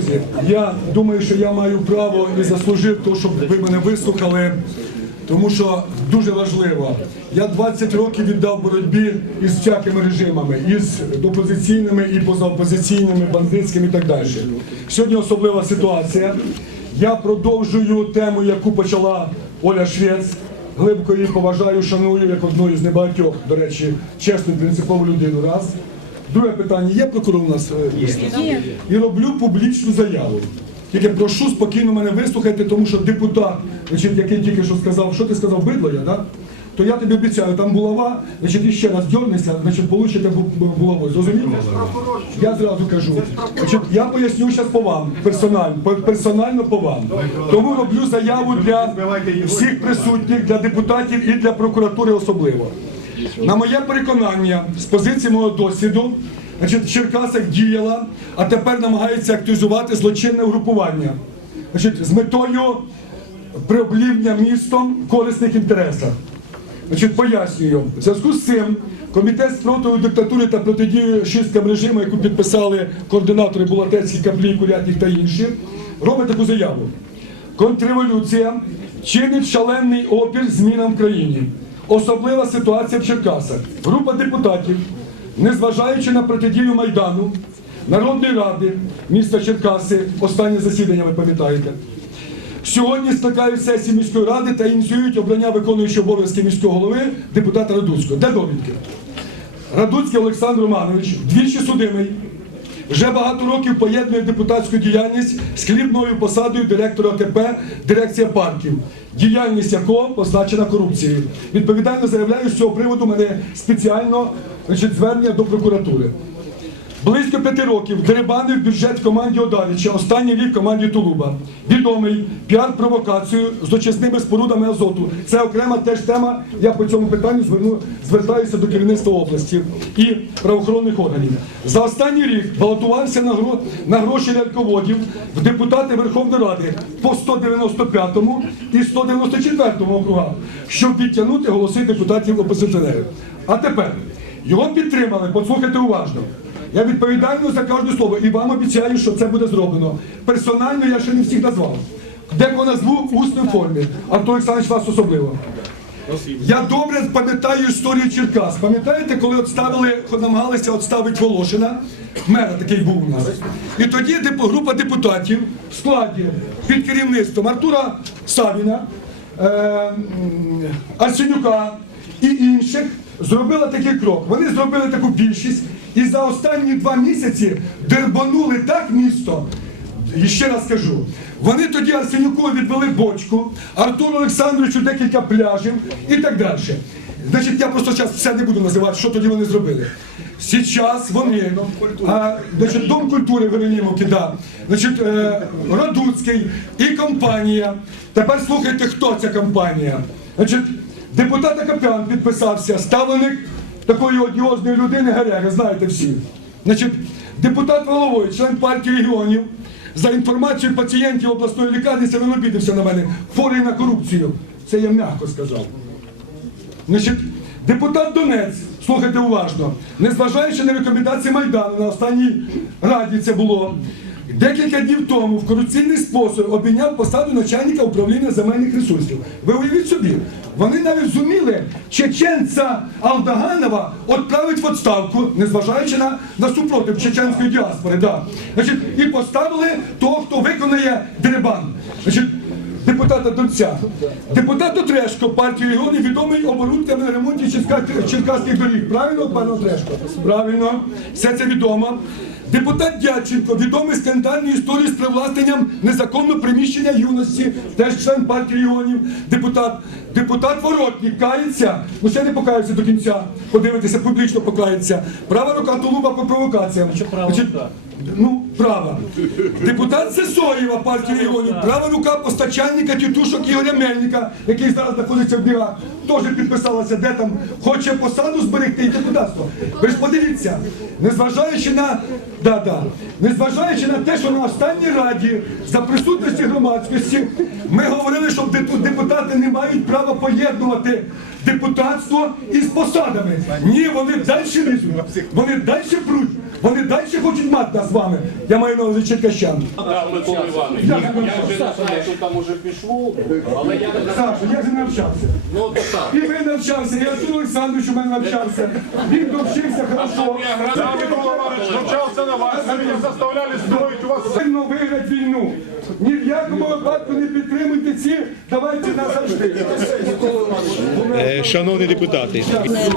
Друзі, я думаю, що я маю право і заслужив те, щоб ви мене вислухали, тому що дуже важливо. Я 20 років віддав боротьбі із всякими режимами, із опозиційними і позаопозиційними, бандитськими і так далі. Сьогодні особлива ситуація. Я продовжую тему, яку почала Оля Швець. Глибоко її поважаю, шаную як одну із небагатьох, до речі, чесну принципову людину. Раз. Друге питання: є прокурор у нас е, міста? І роблю публічну заяву. Тільки прошу спокійно мене вислухайте, тому що депутат, значить, який тільки що сказав, що ти сказав, бидло я, да? то я тобі обіцяю, там булава, значить, і ще раз дьорнешся, значить, получите бу- бу- булавою. Зрозумієте? Я зразу кажу. Значить, я поясню зараз по вам, персонально, по- персонально по вам. Тому роблю заяву для всіх присутніх, для депутатів і для прокуратури особливо. На моє переконання, з позиції мого досвіду, значить, в Черкасах діяла, а тепер намагається активізувати злочинне угрупування. Значить, з метою приоблівня містом корисних інтересах. Значить, пояснюю. В зв'язку з цим комітет спротиву диктатури та протидії шисткам режиму, яку підписали координатори Булатецький, Каплій, Курятник та інші, робить таку заяву. Контрреволюція чинить шалений опір змінам в країні. Особлива ситуація в Черкасах. Група депутатів, незважаючи на протидію Майдану, Народної ради міста Черкаси, останнє засідання, ви пам'ятаєте, Сьогодні скликають сесії міської ради та ініціюють обрання виконуючого обов'язки міського голови депутата Радуцького. Де довідки? Радуцький Олександр Романович, двічі судимий, вже багато років поєднує депутатську діяльність з хлібною посадою директора КП дирекція парків, діяльність якого позначена корупцією. Відповідально заявляю з цього приводу мене спеціально значить, звернення до прокуратури. Близько п'яти років дерибанив бюджет команді Одаріча, останній рік команді Тулуба. Відомий піар-провокацією з очисними спорудами азоту. Це окрема теж тема. Я по цьому питанню зверну, звертаюся до керівництва області і правоохоронних органів. За останній рік балотувався на, гро, на гроші рядководів в депутати Верховної Ради по 195-му і 194-му округах, щоб підтягнути голоси депутатів опозиціонерів. А тепер його підтримали, послухайте уважно. Я відповідаю за кожне слово і вам обіцяю, що це буде зроблено. Персонально я ще не всіх назвав. Декого назву в усній формі, Антон Олександрович вас особливо. Я добре пам'ятаю історію Черкас. Пам'ятаєте, коли отставили, намагалися відставити Волошина, мера такий був у нас. І тоді група депутатів в складі під керівництвом Артура Савіна, е, Арсенюка і інших зробила такий крок. Вони зробили таку більшість і за останні два місяці дербанули так місто. І ще раз кажу, вони тоді Арсенюку відвели бочку, Артуру Олександровичу декілька пляжів і так далі. Значить, я просто зараз все не буду називати, що тоді вони зробили. Сейчас вони, а, значить, Дом культури Веронімовки, да, значить, е, Радуцький і компанія. Тепер слухайте, хто ця компанія. Значить, депутат Акопян підписався, ставленик такої одіозної людини Гереги, знаєте всі. Значить, депутат Воловой, член партії регіонів, за інформацією пацієнтів обласної лікарні, це він обідався на мене, хворий на корупцію. Це я м'яко сказав. Значить, депутат Донець, слухайте уважно, незважаючи на рекомендації Майдану на останній раді це було. Декілька днів тому в корупційний спосіб обійняв посаду начальника управління земельних ресурсів. Ви уявіть собі, вони навіть зуміли чеченця Алдаганова відправити в відставку, незважаючи на, на супротив чеченської діаспори. Да. Значить, і поставили того, хто виконає дерибан. Значить, депутата Донця. Депутат Отрешко, партії регіонів, відомий оборудками на ремонті черкаських доріг. Правильно, пане Отрешко? Правильно, все це відомо. Депутат Дяченко, відомий скандальній історії з привласненням незаконного приміщення юності, теж член партії регіонів, депутат. Депутат Воротник кається, ну ще не покаявся до кінця, подивитися, публічно покається. Права рука Тулуба по провокаціям. Що Значить, Ну, права. Депутат Сесоєва партії регіонів, права рука постачальника тітушок Ігоря Мельника, який зараз знаходиться в бігах, теж підписалася, де там хоче посаду зберегти і депутатство. Ви ж подивіться, незважаючи на да, да, незважаючи на те, що на останній раді за присутності громадськості ми говорили, що депутати не мають права поєднувати депутатство із посадами. Ні, вони далі лізуть, вони далі пруть. Вони далі хочуть мати нас з вами. Я маю на увазі Черкащан. Микола Іванович, Я я вже не знаю, що там уже пішло, але я не Саша, я же навчався. Ну, то так. І ви навчався, і Артур Олександрович у мене навчався. Він довчився хорошо. Микола навчался на вас, вы меня заставляли строить у вас Сильно виграти війну. Ні в якому випадку не підтримуйте ці, давайте назавжди. Шановні депутати, не